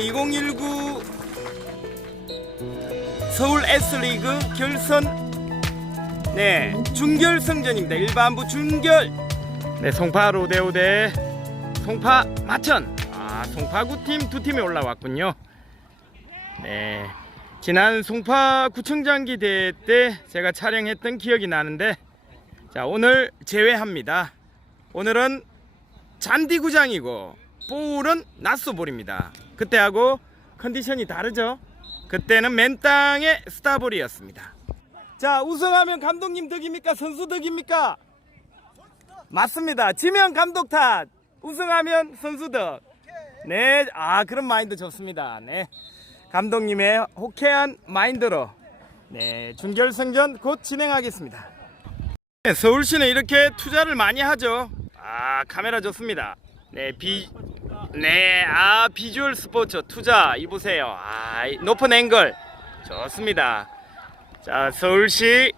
네, 2019 서울 S리그 결선 네, 준결승전입니다. 일반부 준결. 네, 송파 로데오 대 송파 마천. 아, 송파구 팀 두 팀이 올라왔군요. 네. 지난 송파 구청장기 대회 때 제가 촬영했던 기억이 나는데 자, 오늘 제외합니다. 오늘은 잔디구장이고 볼은 낫소볼입니다. 그때하고 컨디션이 다르죠. 그때는 맨 땅의 스타볼이었습니다. 자 우승하면 감독님 덕입니까 선수 덕입니까? 맞습니다. 지면 감독 탓. 우승하면 선수 덕. 네, 아 그런 마인드 좋습니다. 네, 감독님의 호쾌한 마인드로 네 준결승전 곧 진행하겠습니다. 네, 서울시는 이렇게 투자를 많이 하죠. 아 카메라 좋습니다. 네 비, 네, 아 비주얼 스포츠 투자 이 보세요. 아이 높은 앵글 좋습니다. 자 서울시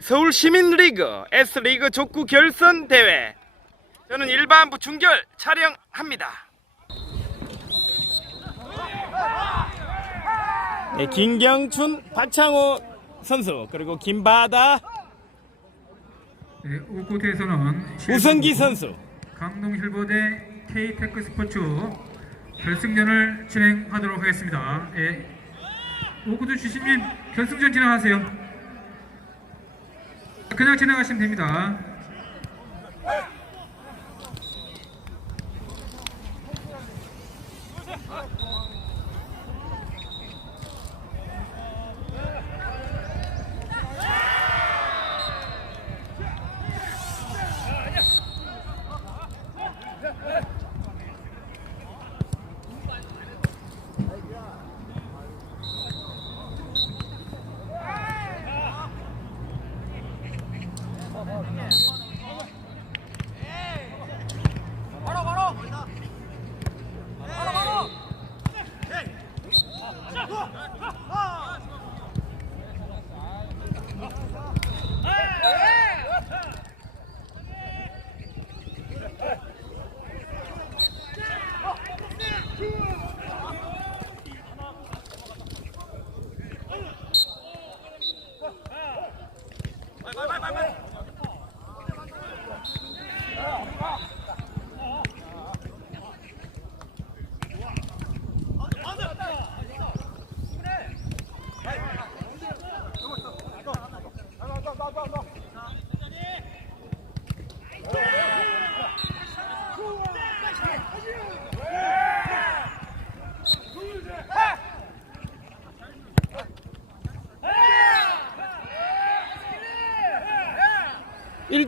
서울 시민리그 S리그 족구 결선 대회. 저는 일반부 중결 촬영합니다. 네, 김경춘, 박창호 선수 그리고 김바다, 네, 5코트에서는 우성기 선수. 강동실보 대 K테크 스포츠 결승전을 진행하도록 하겠습니다. 예, 5코트 주심님 결승전 진행하세요. 그냥 진행하시면 됩니다.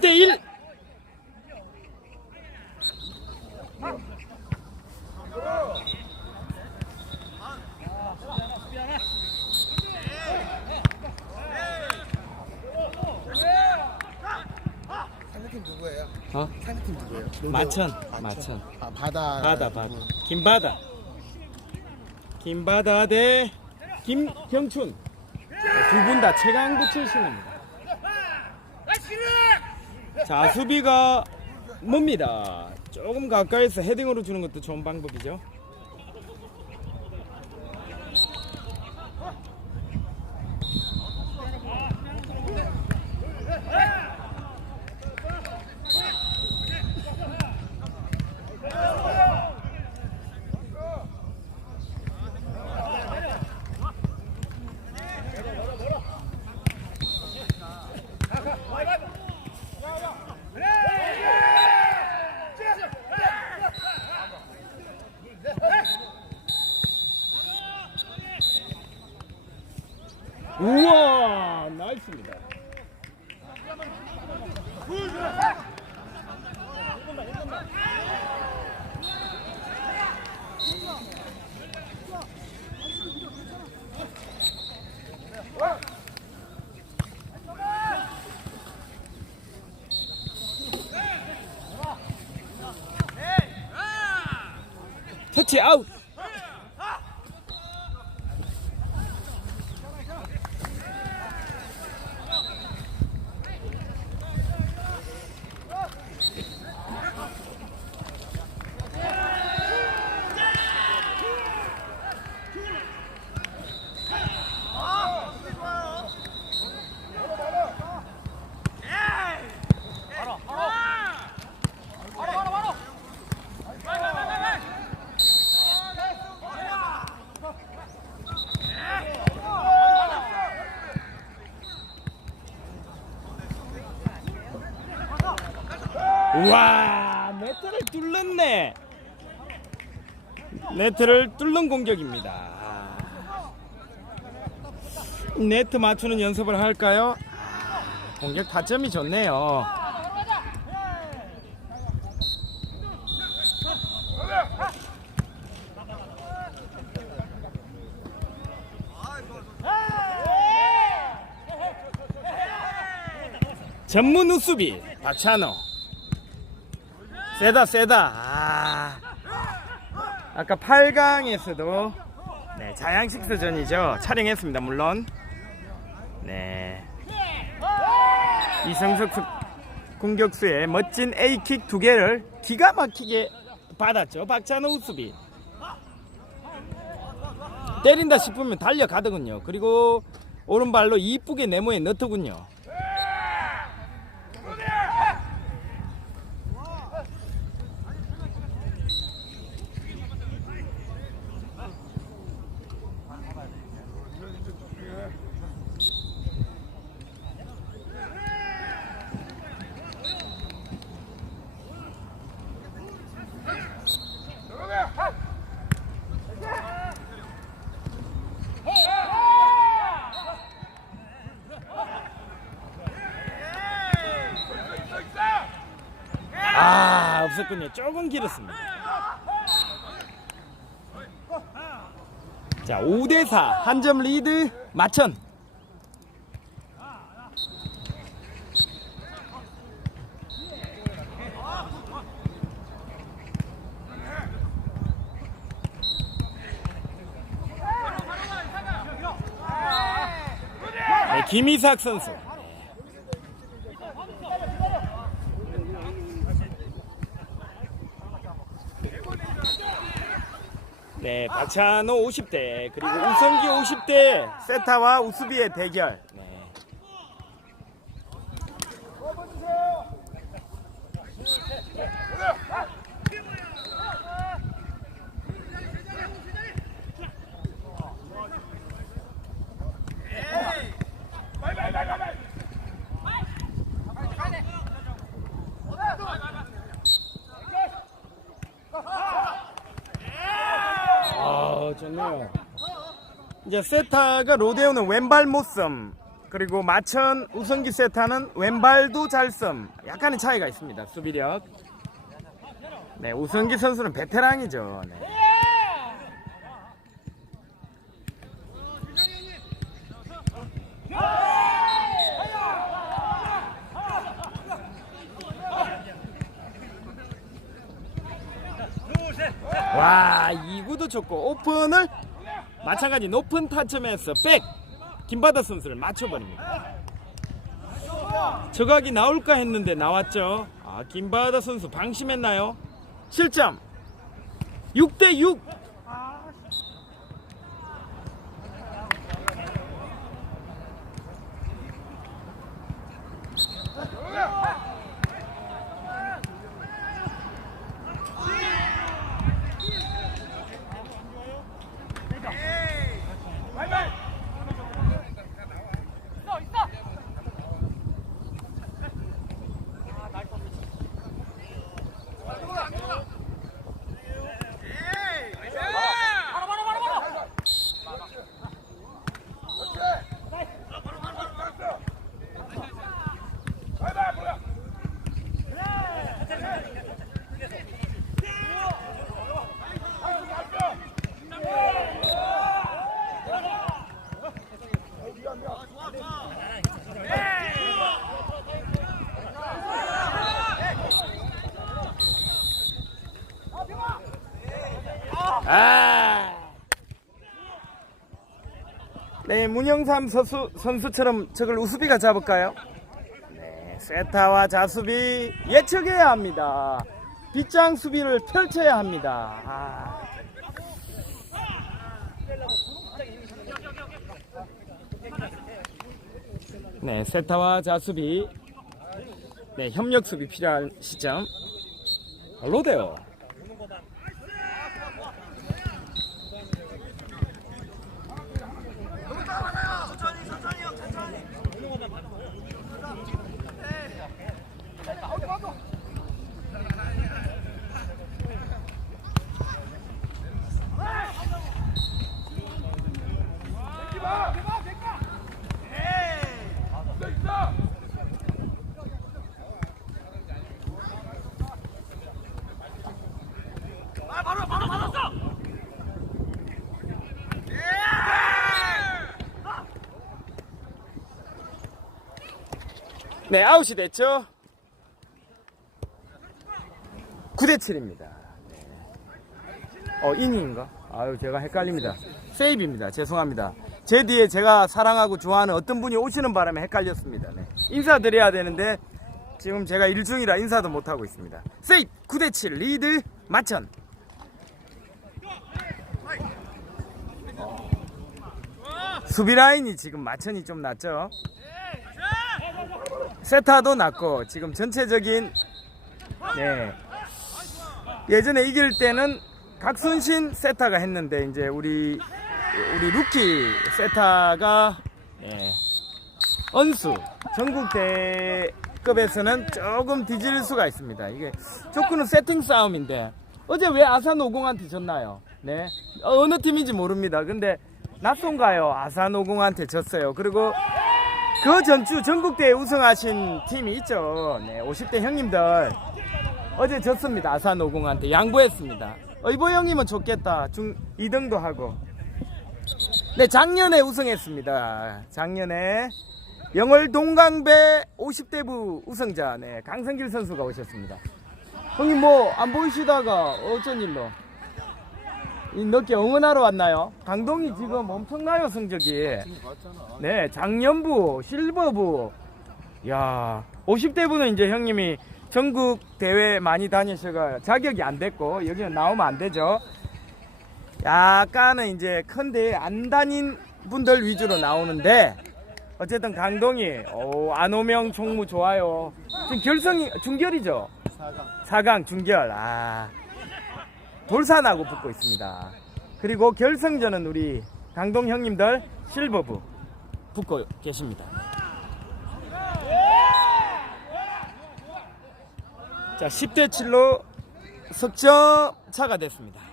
일대일 상대팀 누구예요? 어? 상대팀 누구예요? 마천, 마천. 마천. 아 바다. 바다 바다 김바다 김바다 대 김경춘 두 분 다 최강부 출신입니다 자 수비가 뭡니다. 조금 가까이서 헤딩으로 주는 것도 좋은 방법이죠 우와 나이스입니다 터치 아웃 와 네트를 뚫렸네 네트를 뚫는 공격입니다 아. 네트 맞추는 연습을 할까요? 아, 공격 타점이 좋네요 전문 우수비 박찬호 세다 세다. 아. 아까 8강에서도 네, 자양식스전이죠. 촬영했습니다 물론. 네. 이성석 수- 공격수의 멋진 A킥 두 개를 기가 막히게 받았죠. 박찬호 우수비. 때린다 싶으면 달려가더군요. 그리고 오른발로 이쁘게 네모에 넣더군요 아 없었군요. 조금 길었습니다. 자 5대4 한 점 리드 마천. 네, 김이삭 선수 네, 박찬호 50대 그리고 우성기 50대 세타와 우수비의 대결. 네. 아, 좋네요. 이제 세타가 로데오는 왼발 못 씀. 그리고 마천 우성기 세타는 왼발도 잘 씀. 약간의 차이가 있습니다. 수비력. 네, 우성기 선수는 베테랑이죠. 네. 와, 좋고 오픈을 마찬가지 높은 타점에서 백 김바다 선수를 맞춰버립니다. 저각이 나올까 했는데 나왔죠. 아, 김바다 선수 방심했나요? 실점 6대 6. 아. 네, 문영삼 선수, 선수처럼 저걸 우수비가 잡을까요? 네, 세타와 자수비 예측해야 합니다. 빗장 수비를 펼쳐야 합니다. 아. 네, 세타와 자수비 네, 협력 수비 필요한 시점. 로데오. 네, 아웃이 됐죠. 9대 7입니다. 어, 이닝인가? 아유, 제가 헷갈립니다. 세이브입니다. 죄송합니다. 제 뒤에 제가 사랑하고 좋아하는 어떤 분이 오시는 바람에 헷갈렸습니다. 네. 인사드려야 되는데 지금 제가 일중이라 인사도 못하고 있습니다. 세이브 9대 7 리드 마천. 수비 라인이 지금 마천이 좀 낮죠. 세타도 낮고 지금 전체적인 네 예전에 이길 때는 각순신 세타가 했는데 이제 우리 우리 루키 세타가 예, 언수 전국 대급에서는 조금 뒤질 수가 있습니다. 이게 조건은 세팅 싸움인데 어제 왜 아산 50한테 졌나요? 네 어, 어느 팀인지 모릅니다. 근데 낯선가요? 아산 50한테 졌어요. 그리고 그 전주 전국대회 우승하신 팀이 있죠. 네, 50대 형님들 어제 졌습니다. 아산 50한테 양보했습니다. 의보 형님은 좋겠다. 중 2등도 하고. 네, 작년에 우승했습니다. 작년에 영월 동강배 50대부 우승자 네, 강성길 선수가 오셨습니다. 형님 뭐 안 보이시다가 어쩐 일로? 이 늦게 응원하러 왔나요? 강동이 지금 엄청나요 성적이. 네, 작년부, 실버부. 야, 50대부는 이제 형님이 전국 대회 많이 다니셔가 자격이 안 됐고 여기는 나오면 안 되죠. 약간은 이제 큰 대회 안 다닌 분들 위주로 나오는데 어쨌든 강동이 오, 안호명 총무 좋아요. 지금 결승이 중결이죠. 4강 중결. 아. 돌산하고 붙고 있습니다. 그리고 결승전은 우리 강동 형님들 실버부 붙고 계십니다. 자, 10대 7로 석점 차가 됐습니다.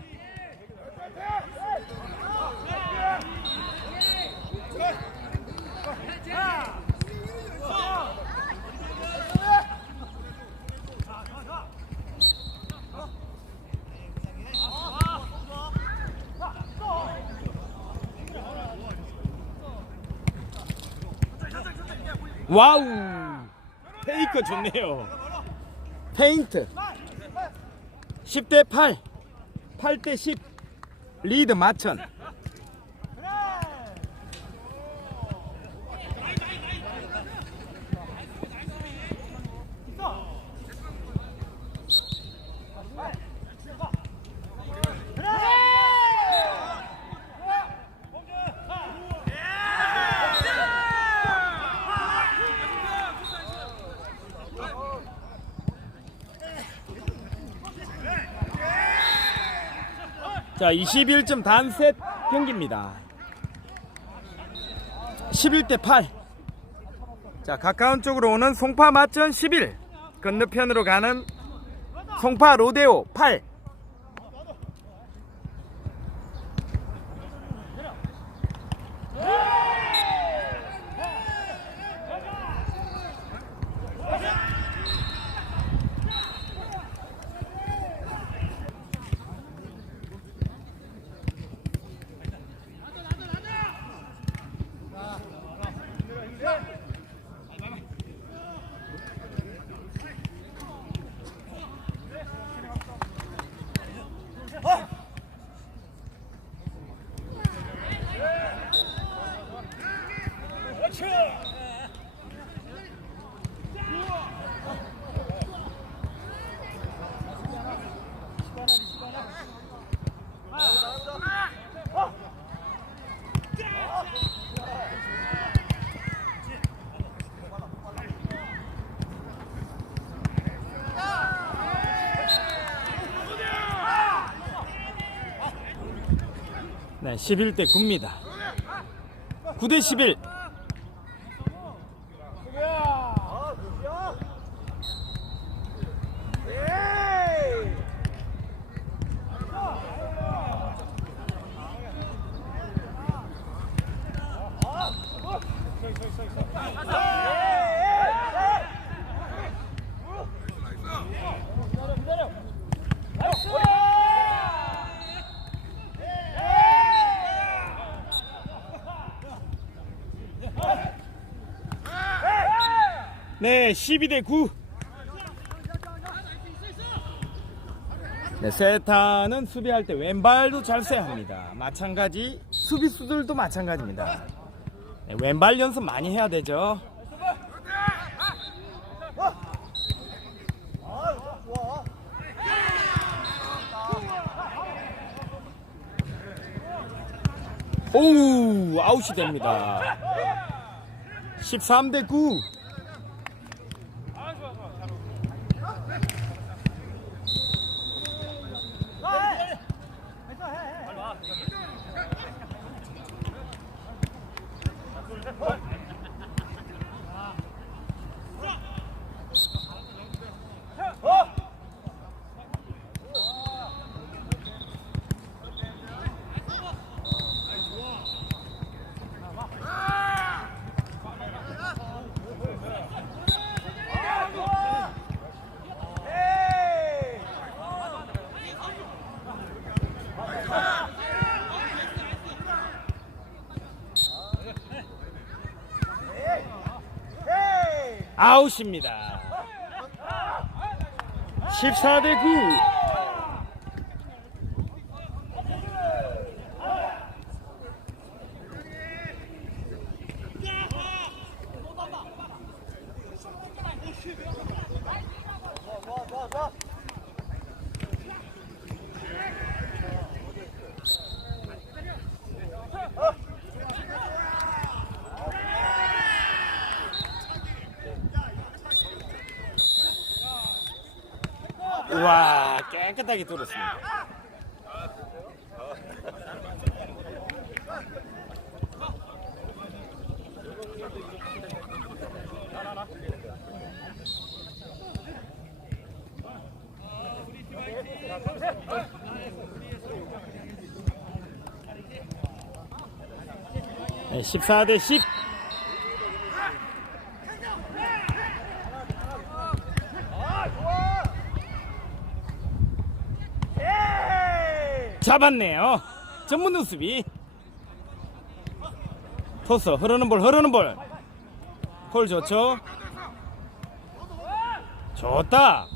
와우! 페이커 좋네요. 페인트. 10대 8. 8대 10. 리드 마천. 자, 21점 단셋 경기입니다. 11대 8. 자, 가까운 쪽으로 오는 송파 맞전 11. 건너편으로 가는 송파 로데오 8. 11대 9입니다. 9대 11. 12대 9. 네, 세타는 수비할 때 왼발도 잘 써야 합니다. 마찬가지 수비수들도 마찬가지입니다. 네, 왼발 연습 많이 해야 되죠. 오우 아웃이 됩니다. 13대 9. 아웃입니다. 14대 9. 와 깨끗하게 뚫었습니다. 네, 14대 10. 잡았네요. 전문 우 수비. 토스 흐르는 볼 흐르는 볼. 볼 좋죠? 좋다.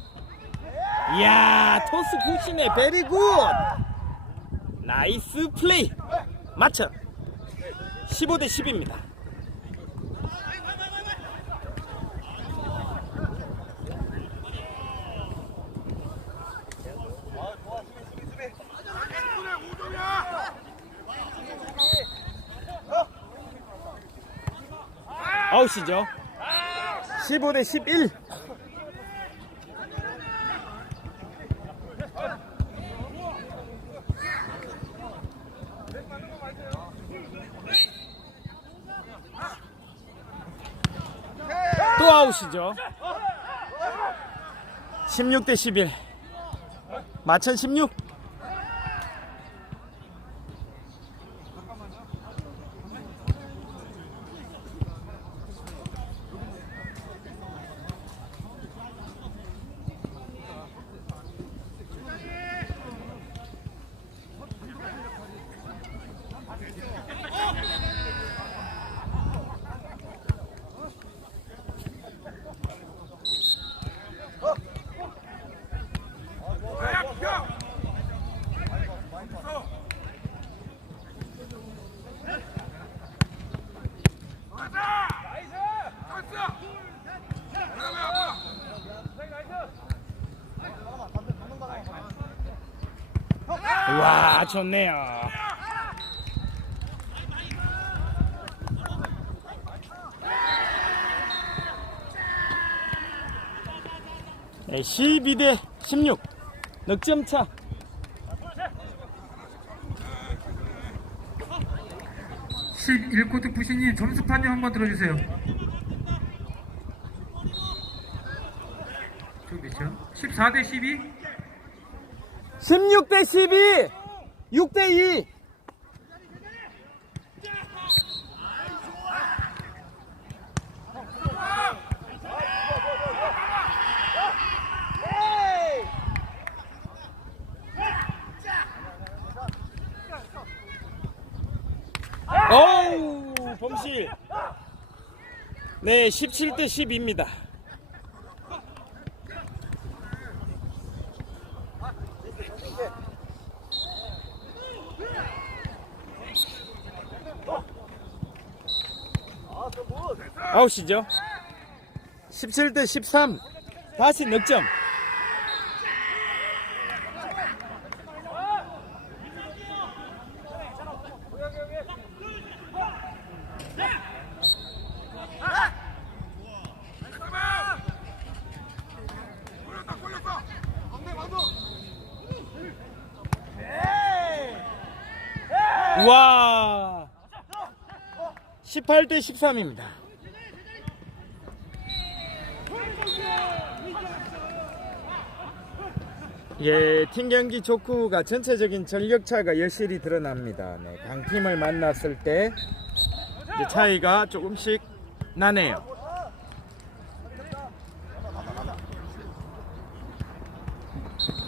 이야 토스 굿이네 베리 굿. 나이스 플레이. 맞춰. 15대 10입니다. 아웃이죠. 15 대 11. 또 아웃이죠. 16 대 11. 마천 16. 와 좋네요. 네, 12대 16 넉점 차. 십 11코트 부신님 점수 판정 한번 들어주세요. 저 몇이야? 14대 12? 16대 12 6대 2 어우 범실. 네 17대 10입니다 아웃이죠. 17대 13. 다시 넉점. 와 18대 13입니다. 예, 팀 경기 족구가 전체적인 전력차가 여실히 드러납니다. 네, 강팀을 만났을 때 차이가 조금씩 나네요.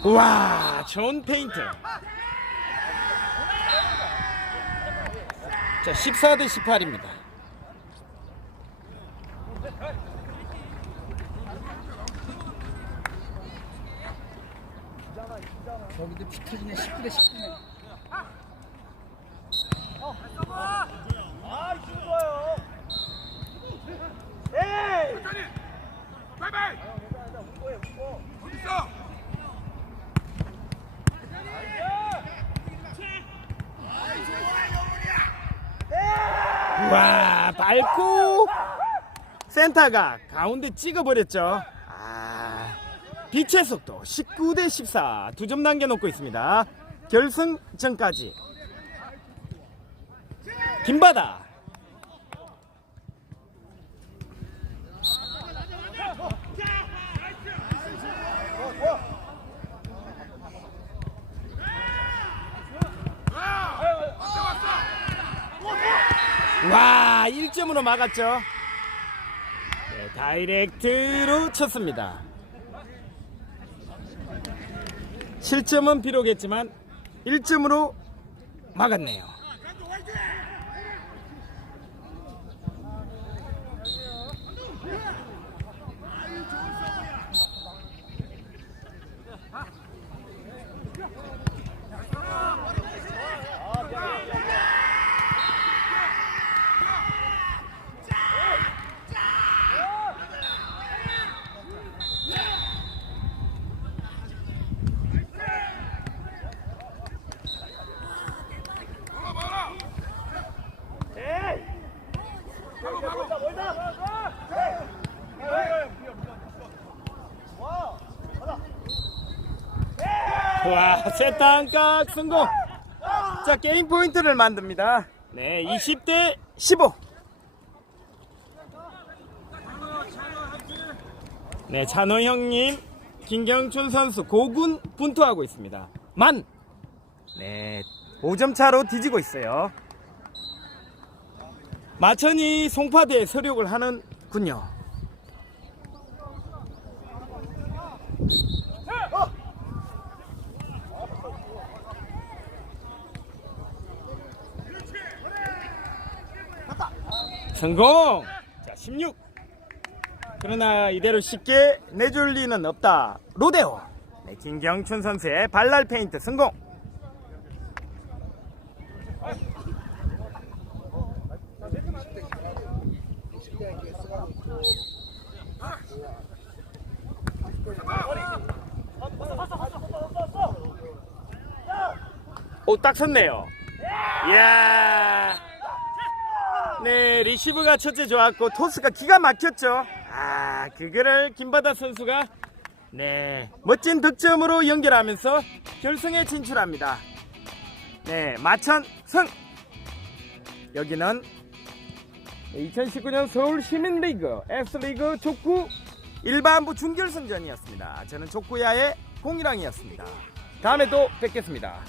와, 좋은 페인트. 자, 14 대 18입니다. 저기도 피 터지네 19대 19네 와, 밟고 센터가 가운데 찍어버렸죠. 아, 빛의 속도 19대 14. 두 점 남겨놓고 있습니다. 결승 전까지. 김바다. 와 1점으로 막았죠 네, 다이렉트로 쳤습니다 실점은 비록했지만 1점으로 막았네요 와 세탄각 성공 자 게임 포인트를 만듭니다 네 20대 15 네, 찬호 형님, 김경춘 선수 고군 분투하고 있습니다. 만! 네, 5점 차로 뒤지고 있어요. 마천이 송파대에 서력을 하는군요. 성공! 자, 16. 그러나 이대로 쉽게 내줄 리는 없다. 로데오. 네, 김경춘 선수의 발랄 페인트 성공. 오, 딱 섰네요. 이야. 네, 리시브가 첫째 좋았고 토스가 기가 막혔죠. 아, 그거를 김바다 선수가 네, 멋진 득점으로 연결하면서 결승에 진출합니다. 네, 마천 승. 여기는 2019년 서울 시민리그 S리그 족구 일반부 준결승전이었습니다. 저는 족구야의 공일왕이었습니다. 다음에 또 뵙겠습니다.